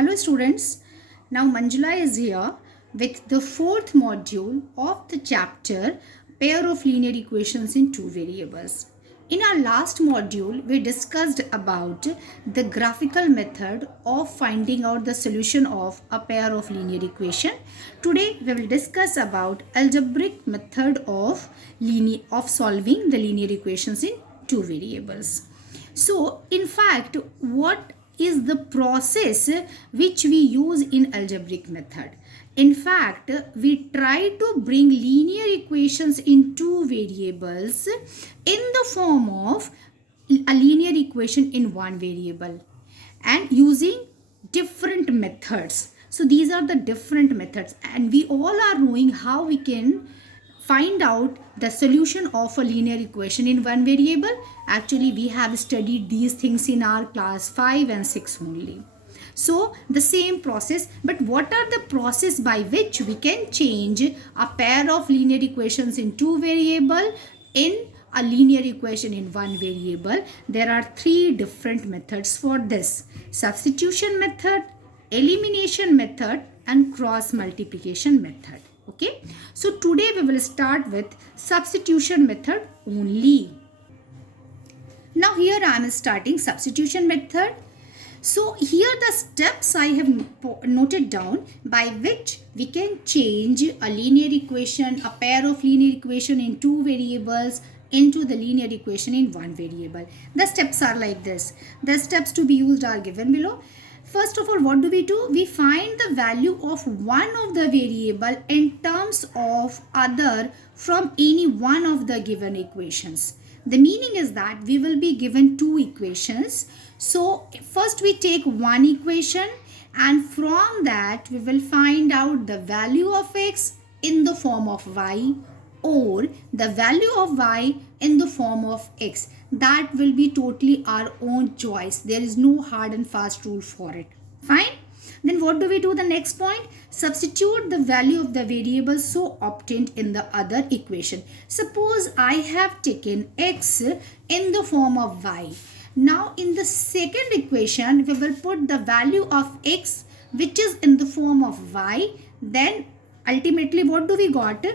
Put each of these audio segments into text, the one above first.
Hello students, now Manjula is here with the fourth module of the chapter pair of linear equations in two variables. In our last module, we discussed about the graphical method of finding out the solution of a pair of linear equation. Today, we will discuss about algebraic method of solving the linear equations in two variables. So, in fact, what is the process which we use in algebraic method? In fact, we try to bring linear equations in two variables in the form of a linear equation in one variable and using different methods. So these are the different methods, and we all are knowing how we can find out the solution of a linear equation in one variable. Actually, we have studied these things in our class 5 and 6 only. So the same process, but what are the process by which we can change a pair of linear equations in two variable in a linear equation in one variable? There are three different methods for this: substitution method, elimination method, and cross multiplication method. Okay, so today we will start with substitution method only. Now here I am starting substitution method. So here the steps I have noted down by which we can change a linear equation, a pair of linear equation in two variables into the linear equation in one variable. The steps are like this. The steps to be used are given below. First of all, what do? We find the value of one of the variable in terms of other from any one of the given equations. The meaning is that we will be given two equations. So first we take one equation, and from that we will find out the value of x in the form of y, or the value of y in the form of x. That will be totally our own choice. There is no hard and fast rule for it. Fine. Then what do? The next point, substitute the value of the variable so obtained in the other equation. Suppose I have taken x in the form of y. Now in the second equation, we will put the value of x which is in the form of y. Then ultimately what do we got?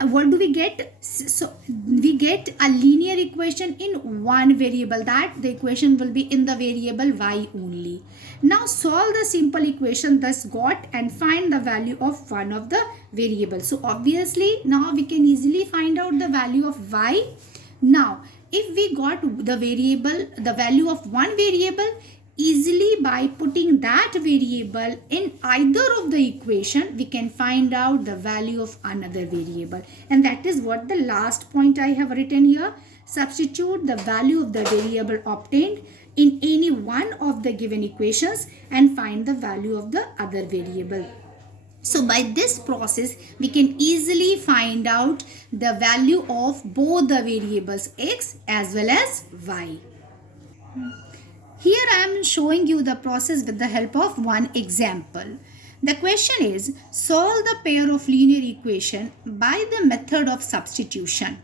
What do we get? So we get a linear equation in one variable, that the equation will be in the variable y only. Now solve the simple equation thus got and find the value of one of the variables. So obviously now we can easily find out the value of y. Now if we got the value of one variable, easily by putting that variable in either of the equation, we can find out the value of another variable. And that is what the last point I have written here. Substitute the value of the variable obtained in any one of the given equations and find the value of the other variable. So by this process, we can easily find out the value of both the variables x as well as y. Here I am showing you the process with the help of one example. The question is, solve the pair of linear equation by the method of substitution.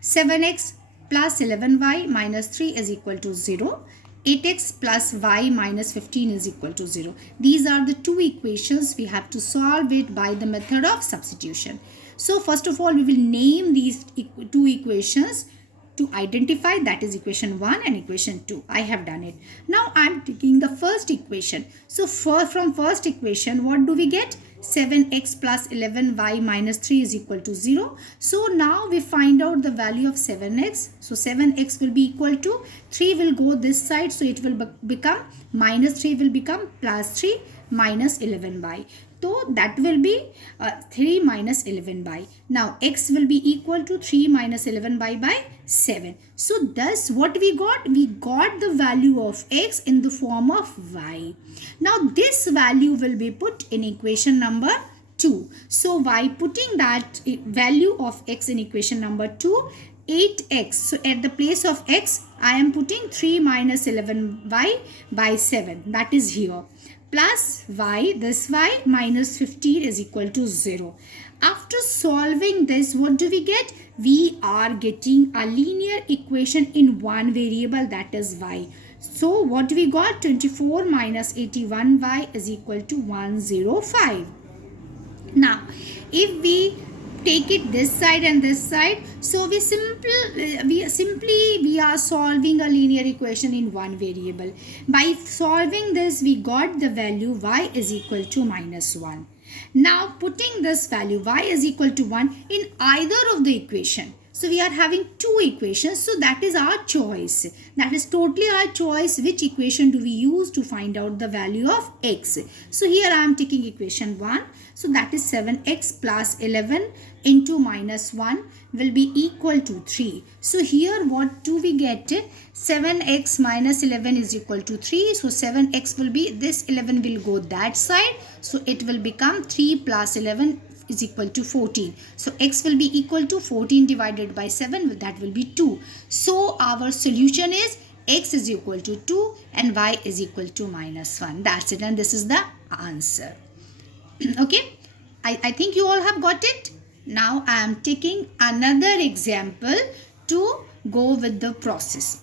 7x plus 11y minus 3 is equal to 0. 8x plus y minus 15 is equal to 0. These are the two equations. We have to solve it by the method of substitution. So first of all, we will name these two equations to identify, that is equation 1 and equation 2. I have done it. Now I am taking the first equation. So from first equation, what do we get? 7x plus 11y minus 3 is equal to 0. So now we find out the value of 7x. So 7x will be equal to 3 will go this side. So it will become minus 3 will become plus 3 minus 11y. So that will be 3 minus 11 by. Now x will be equal to 3 minus 11 by 7. So thus what we got? We got the value of x in the form of y. Now this value will be put in equation number 2. So by putting that value of x in equation number 2, 8x. So at the place of x, I am putting 3 minus 11y by 7. That is here. Plus y, this y minus 15 is equal to 0. After solving this, what do we get? We are getting a linear equation in one variable, that is y. So what we got? 24 minus 81y is equal to 105. Now, if we take it this side and this side, so we are solving a linear equation in one variable. By solving this, we got the value y is equal to minus 1. Now, putting this value y is equal to 1 in either of the equation. So we are having two equations. So that is our choice. That is totally our choice. Which equation do we use to find out the value of x? So here I am taking equation 1. So that is 7x plus 11 into minus 1 will be equal to 3. So here what do we get? 7x minus 11 is equal to 3. So 7x will be, this 11 will go that side. So it will become 3 plus 11 is equal to 14. So x will be equal to 14 divided by 7, that will be 2. So our solution is x is equal to 2 and y is equal to minus 1. That's it, and this is the answer. Okay, I think you all have got it. Now I am taking another example to go with the process.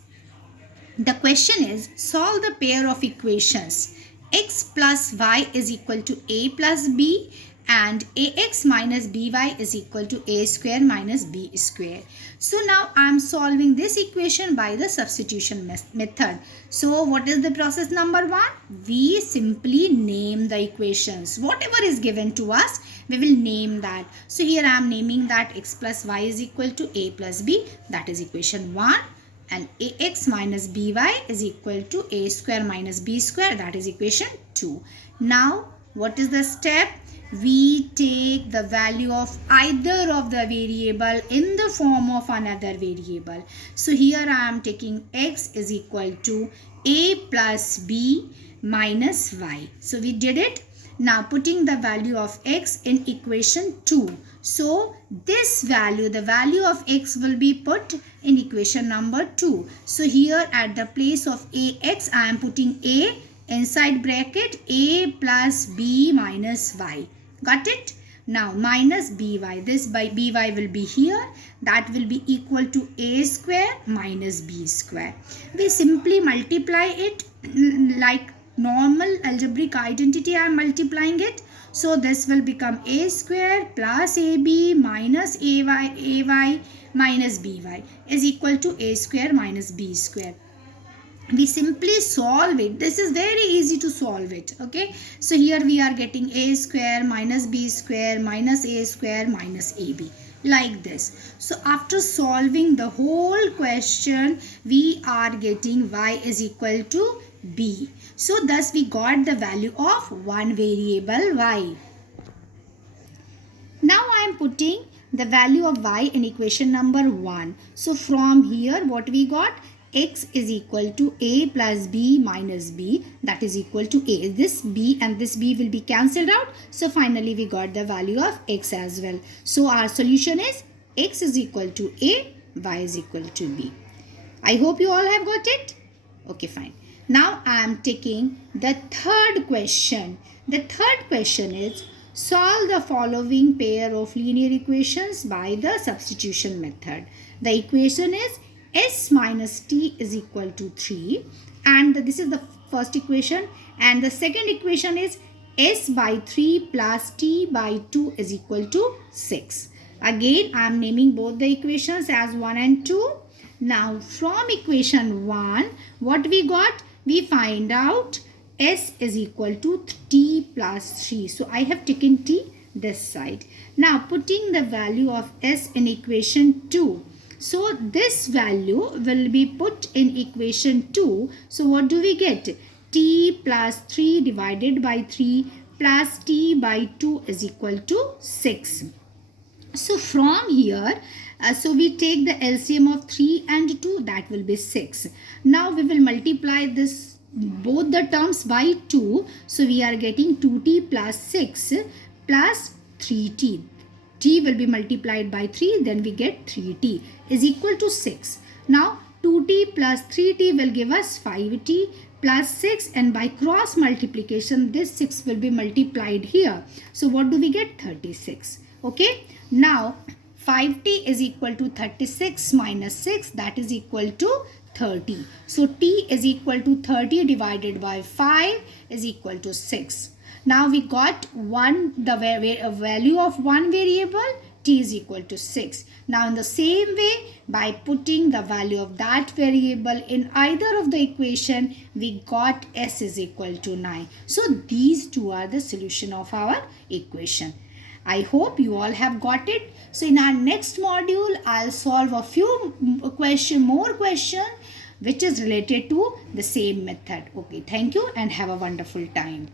The question is, solve the pair of equations x plus y is equal to a plus b and ax minus by is equal to a square minus b square. So now I am solving this equation by the substitution method. So what is the process number 1? We simply name the equations. Whatever is given to us, we will name that. So here I am naming that x plus y is equal to a plus b, that is equation 1. And ax minus by is equal to a square minus b square, that is equation 2. Now what is the step? We take the value of either of the variable in the form of another variable. So here I am taking x is equal to a plus b minus y. So we did it. Now putting the value of x in equation 2. So this value, the value of x will be put in equation number 2. So here at the place of ax, I am putting a inside bracket a plus b minus y. Got it? Now minus by. This by by will be here. That will be equal to a square minus b square. We simply multiply it like normal algebraic identity. I am multiplying it. So this will become a square plus ab minus ay minus by is equal to a square minus b square. We simply solve it. This is very easy to solve it. Okay, so here we are getting a square minus b square minus a square minus ab, like this. So after solving the whole question, we are getting y is equal to b. So thus we got the value of one variable y. Now I am putting the value of y in equation number 1. So from here what we got? X is equal to a plus b minus b, that is equal to a. This b and this b will be cancelled out. So finally we got the value of x as well. So our solution is x is equal to a, y is equal to b. I hope you all have got it. Okay, fine. Now I am taking the third question. The third question is, solve the following pair of linear equations by the substitution method. The equation is s minus t is equal to 3, and this is the first equation, and the second equation is s by 3 plus t by 2 is equal to 6. Again I am naming both the equations as 1 and 2. Now from equation 1 what we got? We find out s is equal to t plus 3. So I have taken t this side. Now putting the value of s in equation 2. So this value will be put in equation 2. So what do we get? T plus 3 divided by 3 plus t by 2 is equal to 6. So from here, so we take the LCM of 3 and 2, that will be 6. Now we will multiply this both the terms by 2. So we are getting 2t plus 6 plus 3t. T will be multiplied by 3, then we get 3t is equal to 6. Now 2t plus 3t will give us 5t plus 6, and by cross multiplication this 6 will be multiplied here. So what do we get? 36. Okay. Now 5t is equal to 36 minus 6, that is equal to 30. So t is equal to 30 divided by 5 is equal to 6. Now we got the value of one variable, t is equal to 6. Now in the same way, by putting the value of that variable in either of the equation, we got s is equal to 9. So these two are the solution of our equation. I hope you all have got it. So in our next module, I'll solve a few more question which is related to the same method. Okay, thank you and have a wonderful time.